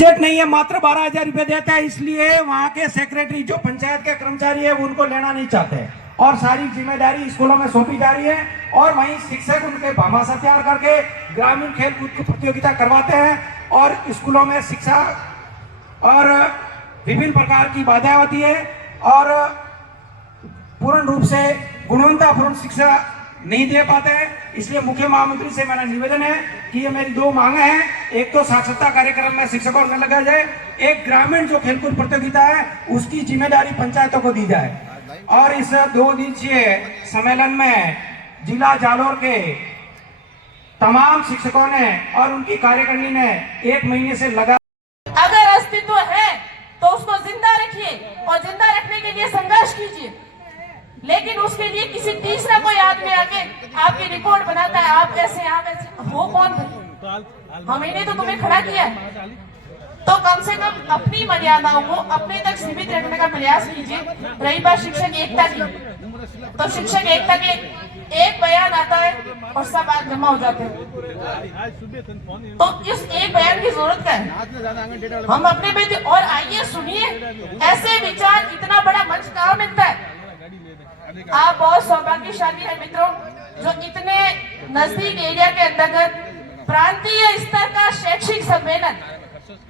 Budget नहीं है, मात्र 12,000 रुपए देता है, इसलिए वहाँ के सेक्रेटरी जो पंचायत के कर्मचारी है उनको लेना नहीं चाहते और सारी जिम्मेदारी स्कूलों में सौंपी जा रही है। और वहीं शिक्षक उनके भामाशाह तैयार करके ग्रामीण खेल कूद की प्रतियोगिता करवाते हैं और स्कूलों में शिक्षा और विभिन्न प्रकार की बाधाएं होती है और पूर्ण रूप से गुणवत्तापूर्ण शिक्षा नहीं दे पाते हैं। इसलिए मुख्य महामंत्री से मेरा निवेदन है कि ये मेरी दो मांगे हैं, एक तो साक्षरता कार्यक्रम में शिक्षकों में लगाया जाए, एक ग्रामीण जो खेलकूद प्रतियोगिता है उसकी जिम्मेदारी पंचायतों को दी जाए। और इस 2 दिवसीय सम्मेलन में जिला जालोर के तमाम शिक्षकों ने और उनकी कार्यकारिणी ने 1 महीने से लगा। अगर अस्तित्व है तो उसको जिंदा रखिए और जिंदा रखने के लिए संघर्ष कीजिए, लेकिन उसके लिए किसी तीसरा कोई आदमी आके आपकी रिपोर्ट बनाता है, आप ऐसे वो कौन थे? हमने तो तुम्हें खड़ा किया है, तो कम से कम अपनी मर्यादाओं को अपने तक सीमित रखने का प्रयास कीजिए। रही बात शिक्षक एकता की, तो शिक्षक एकता के एक बयान आता है और सब बात जमा हो जाते हैं, तो इस एक बयान की जरूरत क्या है? हम अपने पे और आइए सुनिए, ऐसे विचार इतना बड़ा मंच कहाँ मिलता है? आप बहुत सौभाग्यशाली है मित्रों, जो इतने नजदीक एरिया के अंतर्गत प्रांतीय स्तर का शैक्षिक सम्मेलन,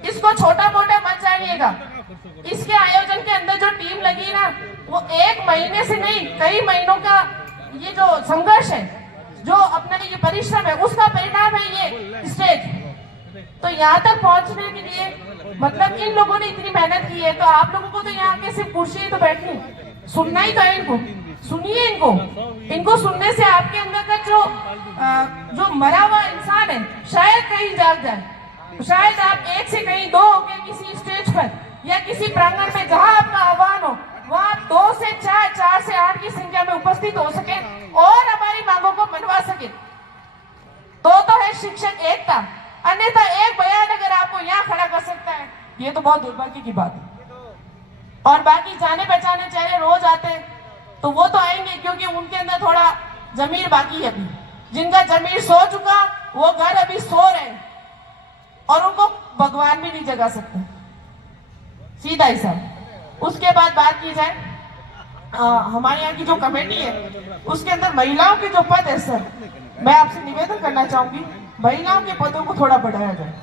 इसको छोटा मोटा मत जानिएगा। इसके आयोजन के अंदर जो टीम लगी ना, वो 1 महीने से नहीं कई महीनों का ये जो संघर्ष है, जो अपना ये परिश्रम है, उसका परिणाम है ये स्टेज। तो यहाँ तक पहुंचने के लिए मतलब इन लोगों ने इतनी मेहनत की है, तो आप लोगों को तो यहाँ के सिर्फ कुर्सी तो बैठनी, सुनना ही तो है इनको। सुनिए इनको सुनने से आपके अंदर का जो मरा हुआ इंसान है शायद कहीं जाग जाए। शायद आप 1 से कहीं 2 होके किसी स्टेज पर या किसी प्रांगण में जहां आपका आह्वान हो, वहां 2 से 4, 4 से 8 की संख्या में उपस्थित हो सके और हमारी मांगों को मनवा सके। तो है शिक्षक एकता। अन्यथा एक बयान अगर आपको यहाँ खड़ा कर सकता है, ये तो बहुत दुर्भाग्य की बात है। और बाकी जाने पहचाने चेहरे रोज आते हैं, तो वो तो आएंगे क्योंकि उनके अंदर थोड़ा जमीर बाकी है। अभी जिनका जमीर सो चुका, वो घर अभी सो रहे और उनको भगवान भी नहीं जगा सकते, सीधा ही सब। उसके बाद बात की जाए हमारे यहाँ की जो कमेटी है, उसके अंदर महिलाओं के जो पद है सर, मैं आपसे निवेदन करना चाहूंगी महिलाओं के पदों को थोड़ा बढ़ाया जाए।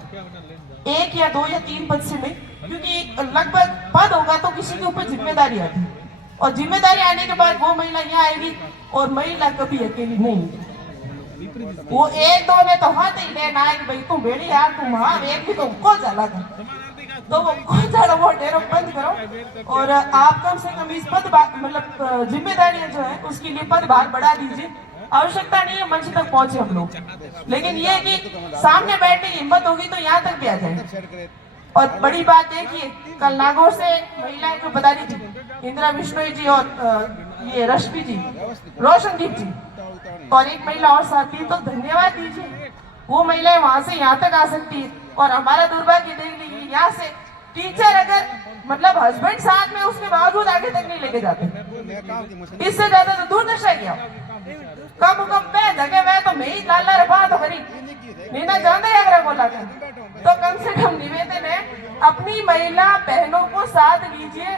1 या 2 या 3 पद से नहीं, क्योंकि लगभग पद होगा तो किसी के ऊपर जिम्मेदारी आती है और जिम्मेदारी आने के बाद वो महिला यहाँ आएगी और महिला कभी अकेली नहीं। वो 1-2 ने तो हाथ ही लेना है कि भाई तुम बेड़ी यार तुम हाँ एक भी तो को जाला कर, तो वो कौन सा वो डेरो बंद करो और आप कम से कम इस पद मतलब जिम्मेदारियां जो है उसके लिए पद भार बढ़ा दीजिए। आवश्यकता नहीं है मंच तक पहुंचे हम लोग, लेकिन ये कि सामने बैठने की हिम्मत होगी तो यहाँ तक भी आ जाए। और बड़ी बात देखिए, कल नागौर से महिलाएं जो बता रही थी, इंदिरा बिश्नोई जी और ये रश्मि जी, रोशनदीप जी और एक महिला और साथ थी, तो धन्यवाद दीजिए। वो महिलाएं वहां से यहाँ तक आ सकती है और हमारा दुर्भाग्य देख लीजिए, यहाँ से टीचर अगर मतलब हस्बैंड साथ में उसके बावजूद आगे तक नहीं लेके जाते। इससे ज्यादा तो दुर्दशा क्या, कम पे जगह वह तो मैं ही लाला रहा तो करी नीना जानते अगर बोला था। तो कम से कम निवेदन है, अपनी महिला बहनों को साथ लीजिए।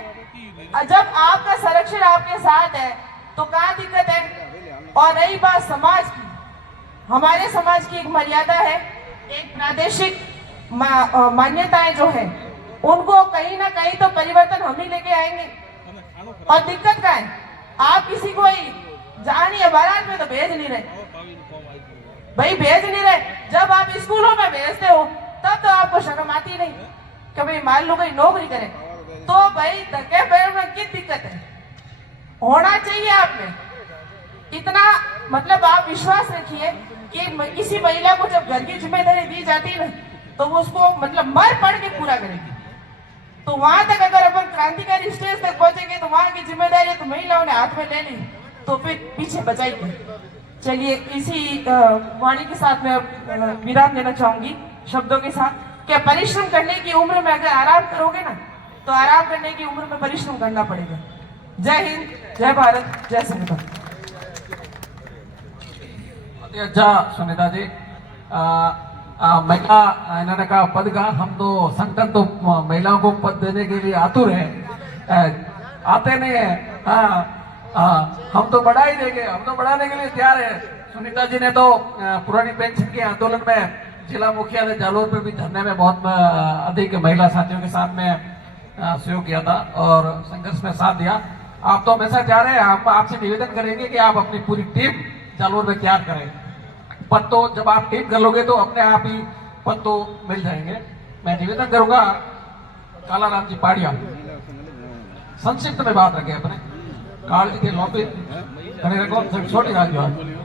जब आपका संरक्षण आपके साथ है तो कहाँ दिक्कत है। और रही बात समाज की, हमारे समाज की एक मर्यादा है, एक प्रादेशिक मान्यताएं जो है उनको कहीं ना कहीं तो परिवर्तन हम ही लेके आएंगे। और दिक्कत क्या है, आप किसी को जानिए बारात में तो भेज नहीं रहे भाई, भेज नहीं रहे। जब आप स्कूलों में भेजते हो तब तो आपको शर्म आती नहीं कि भाई मान लो कोई नौकरी करे, तो भाई धक्के पैर में किस दिक्कत है। होना चाहिए आप में इतना, मतलब आप विश्वास रखिए कि किसी महिला को जब घर की जिम्मेदारी दी जाती है तो वो उसको मतलब मर पड़ के पूरा करेगी। तो वहां तक अगर अपन क्रांतिकारी स्टेज तक पहुंचेंगे तो वहां की जिम्मेदारी तो महिलाओं ने हाथ में ले ली, तो फिर पीछे बचाएगी। चलिए इसी वाणी के साथ मैं विराम देना चाहूंगी शब्दों के साथ, क्या परिश्रम करने की उम्र में अगर आराम करोगे ना, तो आराम करने की उम्र में परिश्रम करना पड़ेगा। जय हिंद, जय भारत, जय संविधान। अच्छा सुनीता जी, महिला इन्होंने कहा पद का, हम तो संगठन तो महिलाओं को पद देने के लिए आतुर है, आते नहीं है। हम तो बढ़ा ही देंगे, हम तो बढ़ाने के लिए तैयार है। सुनीता जी ने तो पुरानी पेंशन के आंदोलन में जिला मुख्यालय जालोर पर भी धरने में बहुत अधिक महिला साथियों के साथ में सहयोग किया था और संघर्ष में साथ दिया। आप तो हमेशा तैयार है, हम आपसे निवेदन करेंगे कि आप अपनी पूरी टीम जालोर में तैयार करें। पद तो जब आप टीम कर लोगे तो अपने आप ही पद तो मिल जाएंगे। मैं निवेदन करूंगा कालाराम जी पाड़िया संक्षिप्त में बात रखे अपने काल जी के लॉबी खड़े रखो, छोटी राज जो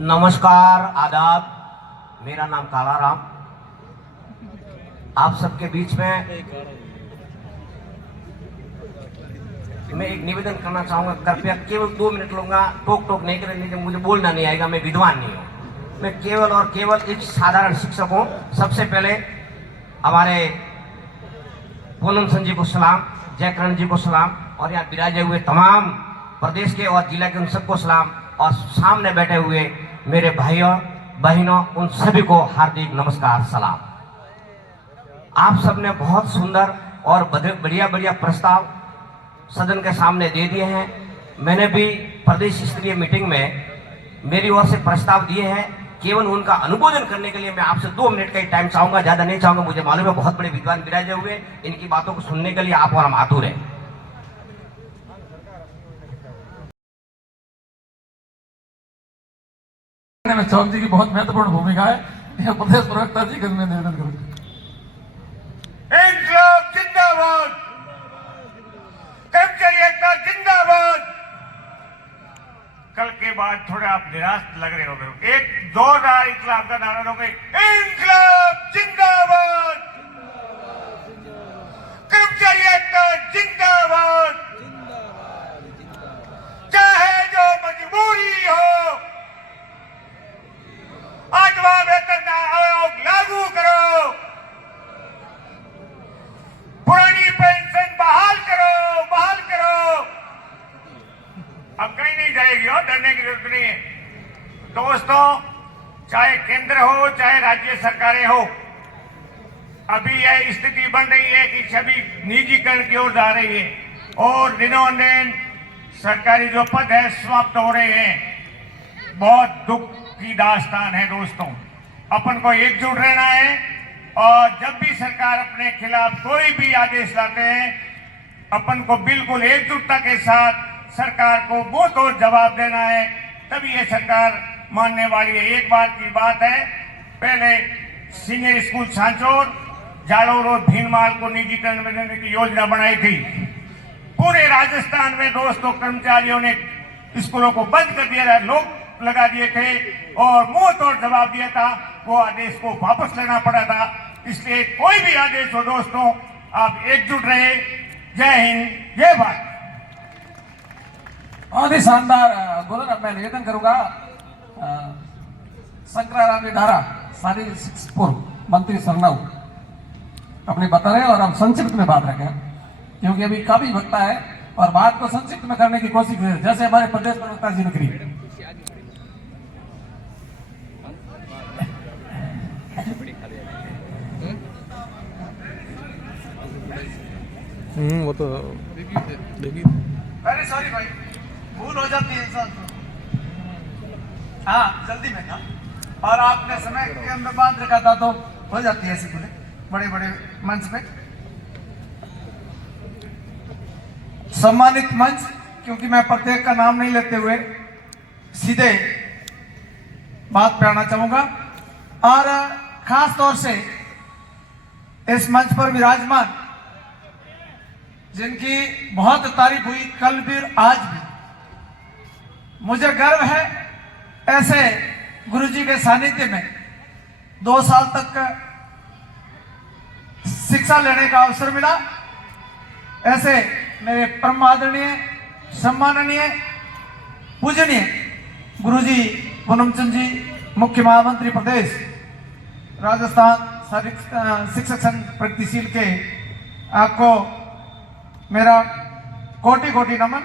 नमस्कार, आदाब। मेरा नाम कालाराम। आप सबके बीच में मैं एक निवेदन करना चाहूंगा, कृपया केवल 2 मिनट लूंगा। टोक टोक नहीं करेंगे, मुझे बोलना नहीं आएगा, मैं विद्वान नहीं हूं। मैं केवल और केवल एक साधारण शिक्षक हूं। सबसे पहले हमारे पूनम सिंह जी को सलाम, जयकरण जी को सलाम और यहाँ विराजे हुए तमाम प्रदेश के और जिला के उन सबको सलाम और सामने बैठे हुए मेरे भाइयों बहनों उन सभी को हार्दिक नमस्कार सलाम। आप सबने बहुत सुंदर और बढ़िया बढ़िया प्रस्ताव सदन के सामने दे दिए हैं। मैंने भी प्रदेश स्तरीय मीटिंग में मेरी ओर से प्रस्ताव दिए हैं। केवल उनका अनुमोदन करने के लिए मैं आपसे 2 मिनट का ही टाइम चाहूंगा, ज्यादा नहीं चाहूंगा। मुझे मालूम है बहुत बड़े विद्वान विराजे हुए, इनकी बातों को सुनने के लिए आप और हम आतुर हैं। में चौक जी की बहुत महत्वपूर्ण भूमिका है। यह प्रदेश प्रवक्ता जी का मैं निवेदन करूंगा। इंकलाब जिंदाबाद, कर्मचारी एकता जिंदाबाद। कल के बाद थोड़े आप निराश लग रहे होंगे। एक जोरदार इंकलाब का नारा दोगे, इंकलाब जिंदाबाद, कर्मचारी एकता जिंदाबाद। चाहे जो मजबूरी हो, 8वां वेतन आयोग लागू करो, पुरानी पेंशन बहाल करो, बहाल करो। अब कहीं नहीं जाएगी और डरने की जरूरत नहीं है। दोस्तों, चाहे केंद्र हो चाहे राज्य सरकारें हो, अभी यह स्थिति बन रही है कि सभी निजीकरण की ओर जा रही है और दिनों दिन सरकारी जो पद है समाप्त हो रहे हैं। बहुत दुख की दास्तान है दोस्तों। अपन को एकजुट रहना है और जब भी सरकार अपने खिलाफ कोई भी आदेश लाते हैं, अपन को बिल्कुल एकजुटता के साथ सरकार को मुंह तोड़ जवाब देना है, तभी ये सरकार मानने वाली है। एक बार की बात है, पहले सीनियर स्कूल सांचौर, जालोर और भीनमाल को निजीकरण में देने की योजना बनाई थी। पूरे राजस्थान में दोस्तों कर्मचारियों ने स्कूलों को बंद कर दिया, लोग लगा दिए थे और मुंह तोड़ जवाब दिया था। वो आदेश को वापस लेना पड़ा था। इसलिए कोई भी आदेश हो दोस्तों, आप एकजुट रहे। जय हिंद, जय भारत। बहुत ही शानदार बोलो। मैं निवेदन करूंगा शंकराराम जी धारा शारीरिक शिक्षा पूर्व मंत्री सरनाऊ अपनी बता रहे और हम संक्षिप्त में बात रखें, क्योंकि अभी काफी वक्ता है और बात को संक्षिप्त में करने की कोशिश करें, जैसे हमारे प्रदेश प्रवक्ता जी ने करी। वो तो देखिए। अरे सॉरी भाई, भूल हो जाती है इंसान को। हाँ, जल्दी में था और आपने समय के अंदर बांध रखा था तो हो जाती है ऐसी भूलें बड़े बड़े मंच में। सम्मानित मंच, क्योंकि मैं प्रत्येक का नाम नहीं लेते हुए सीधे बात पे आना चाहूंगा और खास तौर से इस मंच पर विराजमान जिनकी बहुत तारीफ हुई कल भी आज भी, मुझे गर्व है ऐसे गुरुजी के सानिध्य में 2 साल तक शिक्षा लेने का अवसर मिला। ऐसे मेरे परम आदरणीय सम्माननीय पूजनीय गुरुजी पूनमचंद जी, मुख्य महामंत्री प्रदेश राजस्थान शिक्षक संघ प्रगतिशील के, आपको मेरा कोटि कोटि नमन।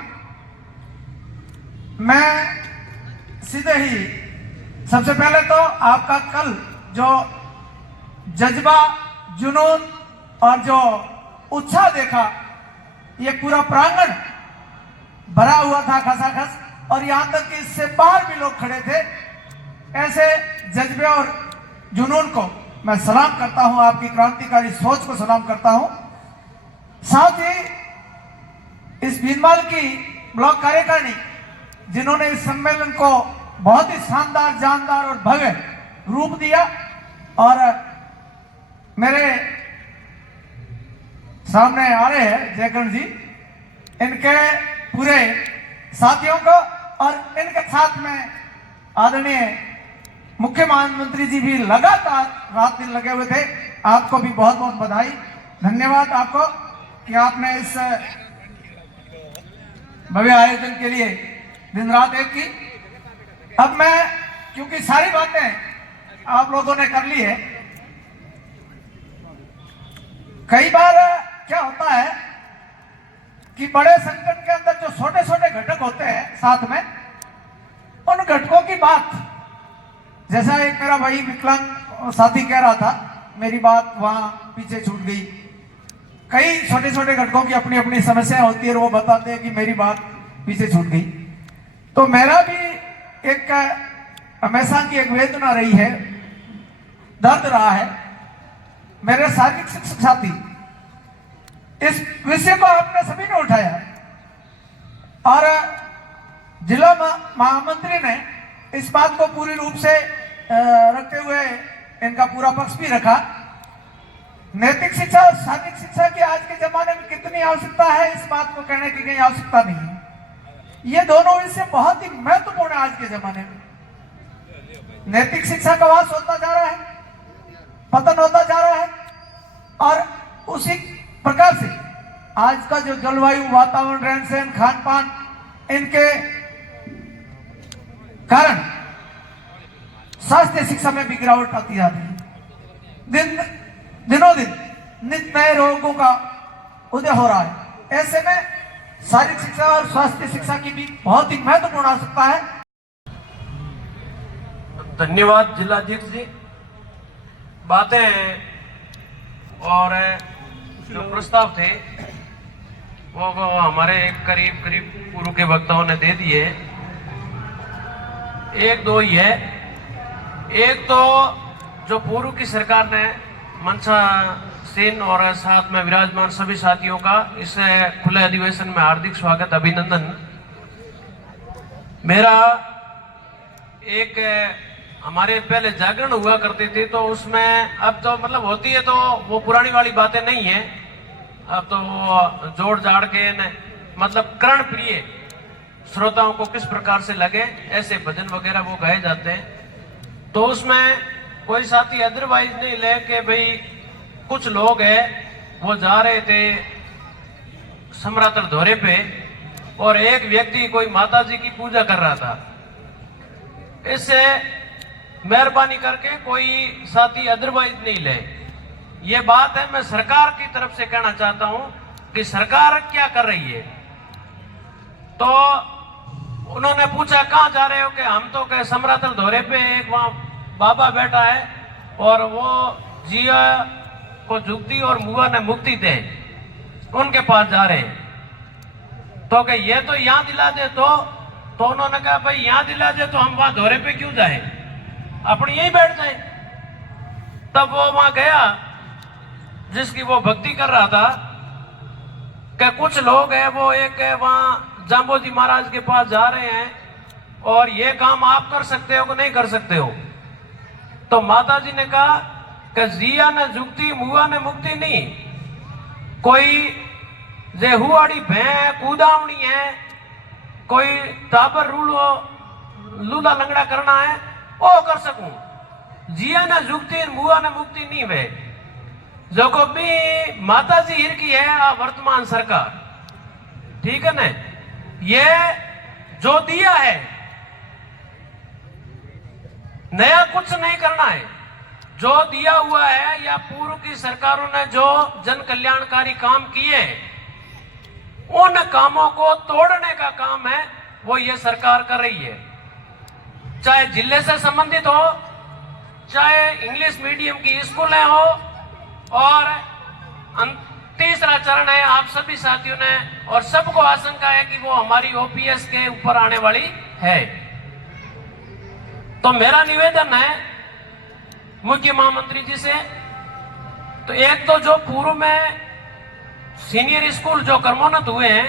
मैं सीधे ही सबसे पहले तो आपका कल जो जज्बा, जुनून और जो उत्साह देखा, ये पूरा प्रांगण भरा हुआ था खसाखस, और यहां तक कि इससे बाहर भी लोग खड़े थे। ऐसे जज्बे और जुनून को मैं सलाम करता हूं, आपकी क्रांतिकारी सोच को सलाम करता हूं। साथ ही इस भीनमाल की ब्लॉक कार्यकारिणी, जिन्होंने इस सम्मेलन को बहुत ही शानदार, जानदार और भव्य रूप दिया, और मेरे सामने आ रहे हैं जयकर्ण जी, इनके पूरे साथियों को, और इनके साथ में आदरणीय मुख्य महामंत्री जी भी लगातार रात दिन लगे हुए थे। आपको भी बहुत बहुत बधाई, धन्यवाद आपको कि आपने इस भव्य आयोजन के लिए दिन रात एक की। अब मैं, क्योंकि सारी बातें आप लोगों ने कर ली है, कई बार क्या होता है कि बड़े संकट के अंदर जो छोटे छोटे घटक होते हैं साथ में, उन घटकों की बात, जैसा एक मेरा भाई विकलांग साथी कह रहा था, मेरी बात वहां पीछे छूट गई। कई छोटे छोटे घटकों की अपनी अपनी समस्या होती है, और वो बताते हैं कि मेरी बात पीछे छूट गई। तो मेरा भी एक हमेशा की एक वेदना रही है, दर्द रहा है। मेरे शारीरिक शिक्षक साथी, इस विषय को आपने सभी ने उठाया, और जिला महामंत्री ने इस बात को पूरी रूप से रखते हुए इनका पूरा पक्ष भी रखा। नैतिक शिक्षा और शारीरिक शिक्षा की आज के जमाने में कितनी आवश्यकता है, इस बात को कहने की कहीं आवश्यकता नहीं है। ये दोनों विषय बहुत ही महत्वपूर्ण है आज के जमाने में। नैतिक शिक्षा का वास होता जा रहा है, पतन होता जा रहा है, और उसी प्रकार से आज का जो जलवायु, वातावरण, रहन सहन, खान पान, इनके कारण स्वास्थ्य शिक्षा में भी गिरावट आती जा रही है। दिनों दिन नित्य नए रोगों का उदय हो रहा है। ऐसे में शारीरिक शिक्षा और स्वास्थ्य शिक्षा की भी बहुत ही महत्वपूर्ण आवश्यकता है। धन्यवाद जिलाधीश जी। बातें और जो प्रस्ताव थे वो हमारे करीब करीब पूर्व के वक्ताओं ने दे दिए। एक दो ही है। एक तो जो पूर्व की सरकार ने मनसा सेन और साथ में विराजमान सभी साथियों का इस खुले अधिवेशन में हार्दिक स्वागत, अभिनंदन। मेरा एक हमारे पहले जागरण हुआ करती थी, तो उसमें अब तो मतलब होती है, तो वो पुरानी वाली बातें नहीं है। अब तो वो जोड़ जाड़ के मतलब कर्ण प्रिय श्रोताओं को किस प्रकार से लगे ऐसे भजन वगैरह वो गाए जाते हैं। तो उसमें कोई साथी अदरवाइज नहीं ले के भाई कुछ लोग हैं वो जा रहे थे समरातल दौरे पे, और एक व्यक्ति कोई माता जी की पूजा कर रहा था। इससे मेहरबानी करके कोई साथी अदरवाइज नहीं ले। ये बात है, मैं सरकार की तरफ से कहना चाहता हूं कि सरकार क्या कर रही है। तो उन्होंने पूछा कहां जा रहे हो, कि हम तो कहे समरातल दौरे पे एक वहां बाबा बैठा है और वो जिया को जुक्ति और मुआ ने मुक्ति दे, उनके पास जा रहे हैं। तो कि ये तो यहां दिला दे, तो उन्होंने कहा भाई यहां दिला दे तो हम वहां दौरे पे क्यों जाए, अपनी यहीं बैठ जाए। तब वो वहां गया जिसकी वो भक्ति कर रहा था, कि कुछ लोग हैं वो एक वहां जाम्बोजी महाराज के पास जा रहे हैं और ये काम आप कर सकते हो कि नहीं कर सकते हो। तो माता जी ने कहा कि जिया ने जुक्ति मुआ ने मुक्ति नहीं, कोई जे हुआड़ी भै कूदावनी है, कोई टाबर लूला लंगड़ा करना है वो कर सकूं। जिया ने जुक्ति मुआ ने मुक्ति नहीं वे जो को भी माता जी हिर की है वर्तमान सरकार, ठीक है ना। ये जो दिया है नया कुछ नहीं करना है, जो दिया हुआ है या पूर्व की सरकारों ने जो जन कल्याणकारी काम किए उन कामों को तोड़ने का काम है वो ये सरकार कर रही है। चाहे जिले से संबंधित हो, चाहे इंग्लिश मीडियम की स्कूलें हो, और तीसरा चरण है आप सभी साथियों ने और सबको आशंका है कि वो हमारी ओपीएस के ऊपर आने वाली है। तो मेरा निवेदन है मुख्य महामंत्री जी से, तो एक तो जो पूर्व में सीनियर स्कूल जो क्रमोन्नत हुए हैं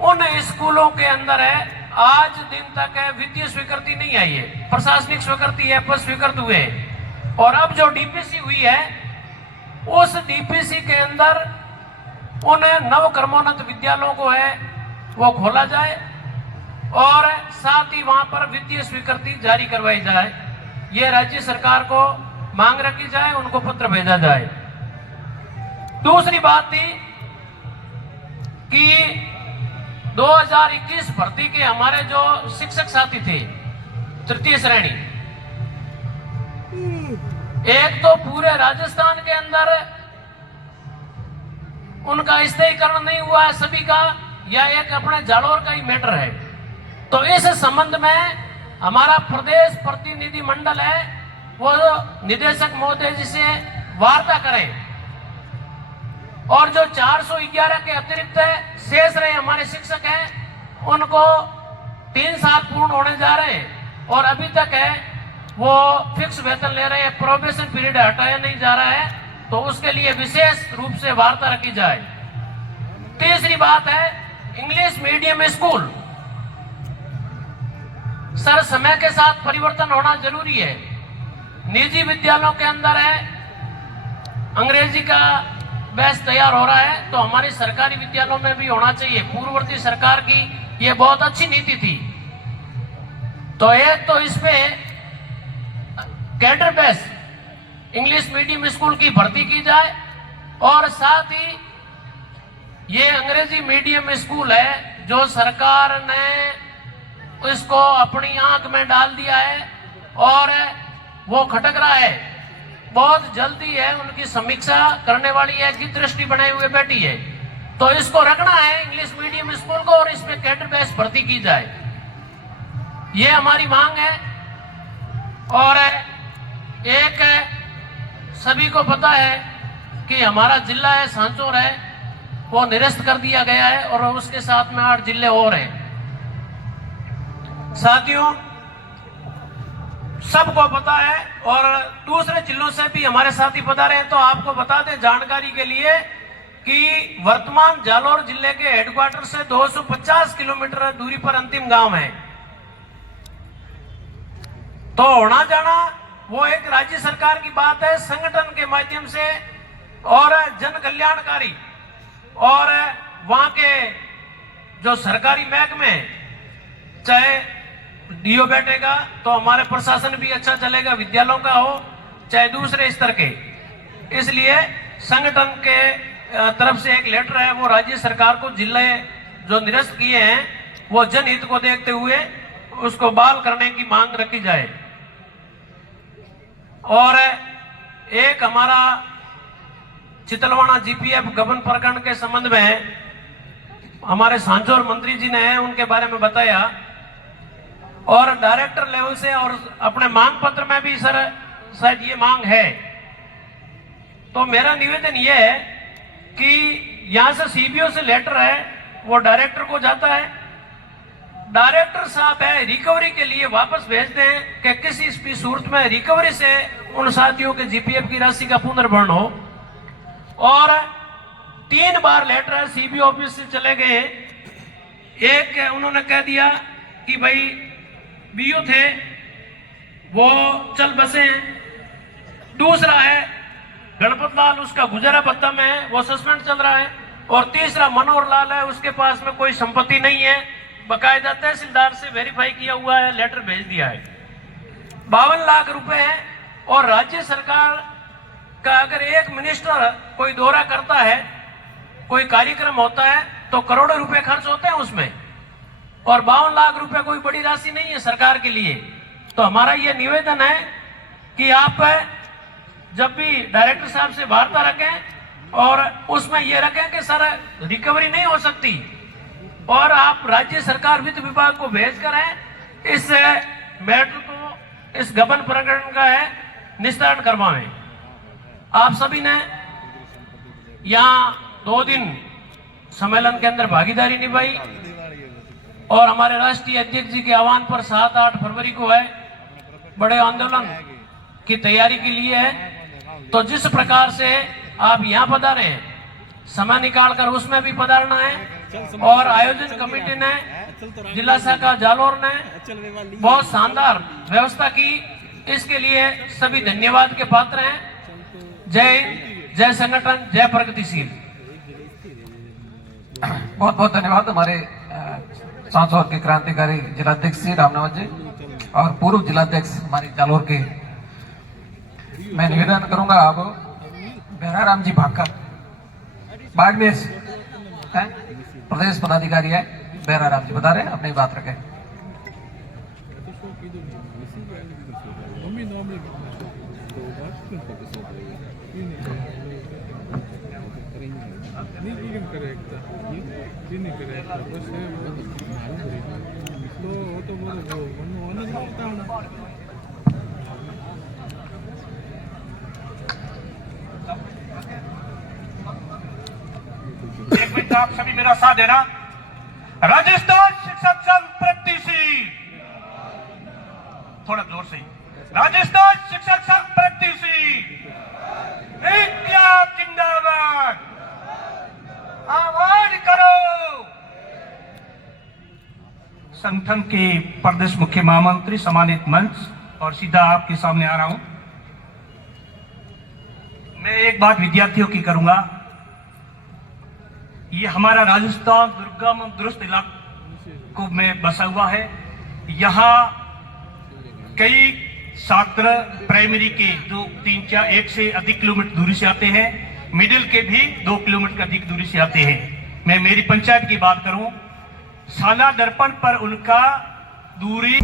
उन स्कूलों के अंदर है आज दिन तक वित्तीय स्वीकृति नहीं आई है, प्रशासनिक स्वीकृति है, पद स्वीकृत हुए हैं। और अब जो डीपीसी हुई है उस डीपीसी के अंदर उन नव क्रमोन्नत विद्यालयों को है वो खोला जाए और साथ ही वहां पर वित्तीय स्वीकृति जारी करवाई जाए। ये राज्य सरकार को मांग रखी जाए, उनको पत्र भेजा जाए। दूसरी बात थी कि 2021 भर्ती के हमारे जो शिक्षक साथी थे तृतीय श्रेणी, एक तो पूरे राजस्थान के अंदर उनका स्थायीकरण नहीं हुआ है सभी का, या एक अपने जालोर का ही मैटर है। तो इस संबंध में हमारा प्रदेश प्रतिनिधि मंडल है वो निदेशक महोदय जी से वार्ता करें और जो 411 के अतिरिक्त शेष रहे हमारे शिक्षक हैं उनको 3 साल पूर्ण होने जा रहे हैं और अभी तक है वो फिक्स वेतन ले रहे हैं, प्रोबेशन पीरियड हटाया नहीं जा रहा है, तो उसके लिए विशेष रूप से वार्ता रखी जाए। तीसरी बात है इंग्लिश मीडियम स्कूल, सर समय के साथ परिवर्तन होना जरूरी है। निजी विद्यालयों के अंदर है अंग्रेजी का बैच तैयार हो रहा है, तो हमारी सरकारी विद्यालयों में भी होना चाहिए। पूर्ववर्ती सरकार की ये बहुत अच्छी नीति थी। तो एक तो इसमें cadre base English medium school की भर्ती की जाए और साथ ही ये अंग्रेजी मीडियम स्कूल है जो सरकार ने इसको अपनी आंख में डाल दिया है और वो खटक रहा है। बहुत जल्दी है उनकी समीक्षा करने वाली है कि दृष्टि बनाए हुए बैठी है, तो इसको रखना है इंग्लिश मीडियम स्कूल को और इसमें कैडर बेस भर्ती की जाए, ये हमारी मांग है। और एक सभी को पता है कि हमारा जिला है सांचौर है वो निरस्त कर दिया गया है और उसके साथ में 8 जिले और हैं। साथियों सबको पता है और दूसरे जिलों से भी हमारे साथी पधारे हैं, तो आपको बता दें जानकारी के लिए कि वर्तमान जालोर जिले के हेडक्वार्टर से 250 किलोमीटर दूरी पर अंतिम गांव है। तो होना जाना वो एक राज्य सरकार की बात है, संगठन के माध्यम से और जन कल्याणकारी और वहां के जो सरकारी महकमे, चाहे डीओ बैठेगा तो हमारे प्रशासन भी अच्छा चलेगा, विद्यालयों का हो चाहे दूसरे स्तर के। इसलिए संगठन के तरफ से एक लेटर है वो राज्य सरकार को जिले जो निरस्त किए हैं वो जनहित को देखते हुए उसको बहाल करने की मांग रखी जाए। और एक हमारा चितलवाड़ा जीपीएफ गबन प्रखंड के संबंध में हमारे सांचौर मंत्री जी ने उनके बारे में बताया और डायरेक्टर लेवल से और अपने मांग पत्र में भी सर शायद ये मांग है। तो मेरा निवेदन ये है कि यहां से सीबीओ से लेटर है वो डायरेक्टर को जाता है, डायरेक्टर साहब है रिकवरी के लिए वापस भेज दें कि किसी भी सूरत में रिकवरी से उन साथियों के जीपीएफ की राशि का पुनर्भरण हो। और 3 बार लेटर सीबीओ ऑफिस से चले गए, एक उन्होंने कह दिया कि भाई बीओ थे वो चल बसे हैं, दूसरा है गणपत लाल उसका गुजारा भत्ता में है वो सस्पेंड चल रहा है, और तीसरा मनोहर लाल है उसके पास में कोई संपत्ति नहीं है, बकायदा तहसीलदार से वेरीफाई किया हुआ है, लेटर भेज दिया है। 52 लाख रुपए है और राज्य सरकार का अगर एक मिनिस्टर कोई दौरा करता है, कोई कार्यक्रम होता है तो करोड़ों रुपए खर्च होते हैं उसमें, और 52 लाख रुपए कोई बड़ी राशि नहीं है सरकार के लिए। तो हमारा यह निवेदन है कि आप जब भी डायरेक्टर साहब से वार्ता रखें और उसमें ये रखें कि सर रिकवरी नहीं हो सकती और आप राज्य सरकार वित्त विभाग को भेज कर है इस मैटर को, इस गबन प्रकरण का है निस्तारण करवाएं। आप सभी ने यहाँ 2 दिन सम्मेलन के अंदर भागीदारी निभाई और हमारे राष्ट्रीय अध्यक्ष जी के आह्वान पर 7-8 फरवरी को है बड़े आंदोलन की तैयारी के लिए है। तो जिस प्रकार से आप यहाँ पधारे हैं, समय निकालकर उसमें भी पधारना है। और आयोजन कमेटी ने, जिला शाखा जालोर ने बहुत शानदार व्यवस्था की, इसके लिए सभी धन्यवाद के पात्र हैं। जय हिंद, जय संगठन, जय प्रगतिशील। बहुत बहुत धन्यवाद हमारे सांसौर के क्रांतिकारी जिलाध्यक्ष श्री रामनवास जी और पूर्व जिलाध्यक्ष हमारे जालोर के। मैं निवेदन करूंगा अब बेराराम जी भाकर बाड़मेर हैं, प्रदेश पदाधिकारी है, बेराराम जी बता रहे हैं, अपनी बात रखें। एक मिनट आप सभी मेरा साथ देना। राजस्थान शिक्षक संघ प्रगतिशील, थोड़ा जोर से। राजस्थान शिक्षक संघ प्रगतिशील, इत्याग जिंदाबाद, आवाज करो। संगठन के प्रदेश मुख्य महामंत्री, सम्मानित मंच और सीधा आपके सामने आ रहा हूं। मैं एक बात विद्यार्थियों की करूंगा। ये हमारा राजस्थान दुर्गम दुरुस्त इलाकों में बसा हुआ है। यहाँ कई छात्र प्राइमरी के 2, 3, 4, 1 से अधिक किलोमीटर दूरी से आते हैं, मिडिल के भी 2 किलोमीटर की अधिक दूरी से आते हैं। मैं मेरी पंचायत की बात करूं, साला दर्पण पर उनका दूरी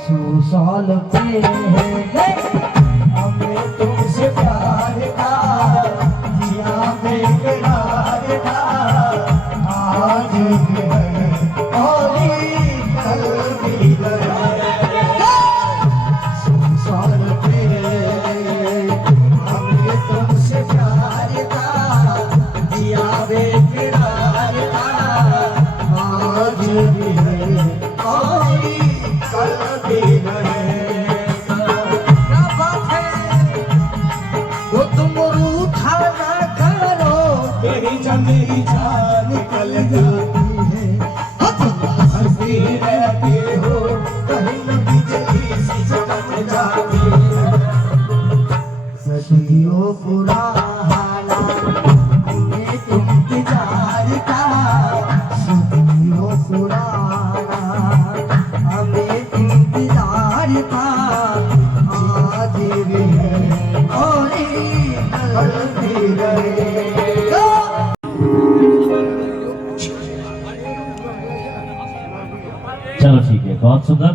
100 साल पहले हमें तुमसे प्यार था, जिया बेकरार था, आज भी है और कल भी है। 100 साल पहले हमें तुमसे प्यार था, जिया बेकरार था, आज भी है और कल भी है। मेरी जान निकल जाती है, तुम हंसती रहती हो, कहीं न बिजली सी चमक जाती है। सदियों पुराना हमें तुम इंतजार था, सदियों पुराना हमें इंतजार था, आज भी है और कल भी रहे। चलो ठीक है, बहुत सुंदर।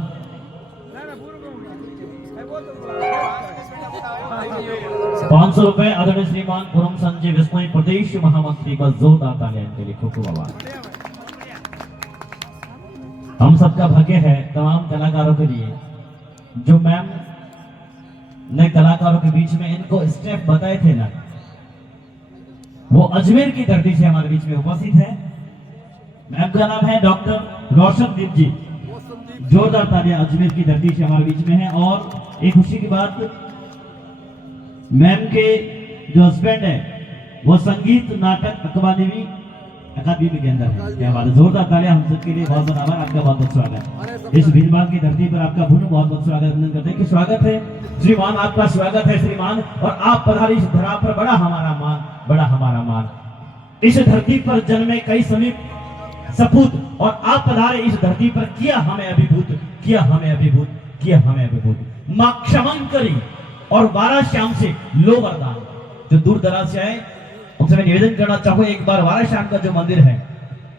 500 रुपए आदरणीय श्रीमान पुरम संजय विस्मय प्रदेश महामंत्री बस जोरदार तालियां इनके लिए। खूब खूब आभार। हम सबका भाग्य है तमाम कलाकारों के लिए, जो मैम ने कलाकारों के बीच में इनको स्टेप बताए थे ना, वो अजमेर की धरती से हमारे बीच में उपस्थित है। मैम का नाम है डॉक्टर रोशनदीप जी। जोरदार तालियां अजमेर की धरती से हमारे बीच में है। और एक खुशी की बात, मैम के जो हस्बैंड है वो संगीत नाटक अकादमी के अंदर है। क्या बात है, जोरदार तालियां हम सबके लिए। बहुत बहुत आभार, आपका बहुत बहुत स्वागत है। इस भीलवाल की धरती पर आपका पुनः बहुत बहुत स्वागत अभिनंदन करते हैं कि स्वागत है श्रीमान, आपका स्वागत है श्रीमान। और आप पधारे इस धरा पर, बड़ा हमारा मान, बड़ा हमारा मान। इस धरती पर जन्मे कई समीप सपूत, और आप पधारे इस धरती पर, किया हमें अभिभूत, किया हमें अभिभूत, किया हमें अभिभूत। मां क्षमन करी और 12 श्याम से लो वरदान। जो दूर दराज से आए उनसे मैं निवेदन करना चाहूंगा, एक बार 12 श्याम का जो मंदिर है,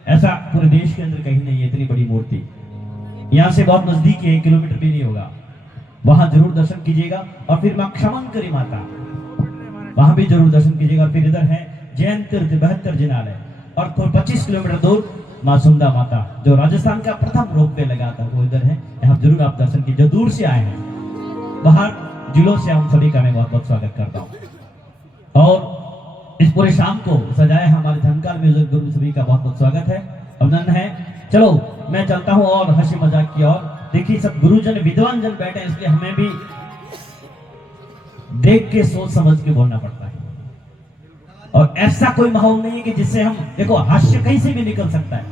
ऐसा पूरे देश के अंदर कहीं नहीं है इतनी बड़ी मूर्ति। यहाँ से बहुत नजदीक है, 1 किलोमीटर भी नहीं होगा। वहां जरूर दर्शन कीजिएगा। और फिर मां क्षमन करी माता, वहां भी जरूर दर्शन कीजिएगा। फिर इधर है जैन तीर्थ 72 जिनालय और 25 किलोमीटर दूर माँ सुंदा माता, जो राजस्थान का प्रथम रोपवे लगा था, वो इधर है। यहाँ जरूर आप दर्शन कीजिए। जो दूर से आए हैं बाहर जिलों से, हम सभी का मैं बहुत बहुत स्वागत करता हूँ। और इस पूरे शाम को सजाया हमारे झनकार म्यूजिक ग्रुप, सभी का बहुत बहुत स्वागत है, अभिनंदन है। चलो मैं चलता हूँ और हंसी मजाक की ओर। देखिए सब गुरुजन विद्वान जन बैठे हैं, इसलिए हमें भी देख के सोच समझ के बोलना पड़ता है। और ऐसा कोई माहौल नहीं है कि जिससे हम, देखो हास्य कहीं से भी निकल सकता है,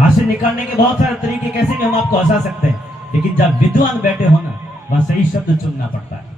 हास्य निकालने के बहुत सारे तरीके कैसे भी हम आपको हंसा सकते हैं, लेकिन जब विद्वान बैठे हो ना, वहां सही शब्द चुनना पड़ता है।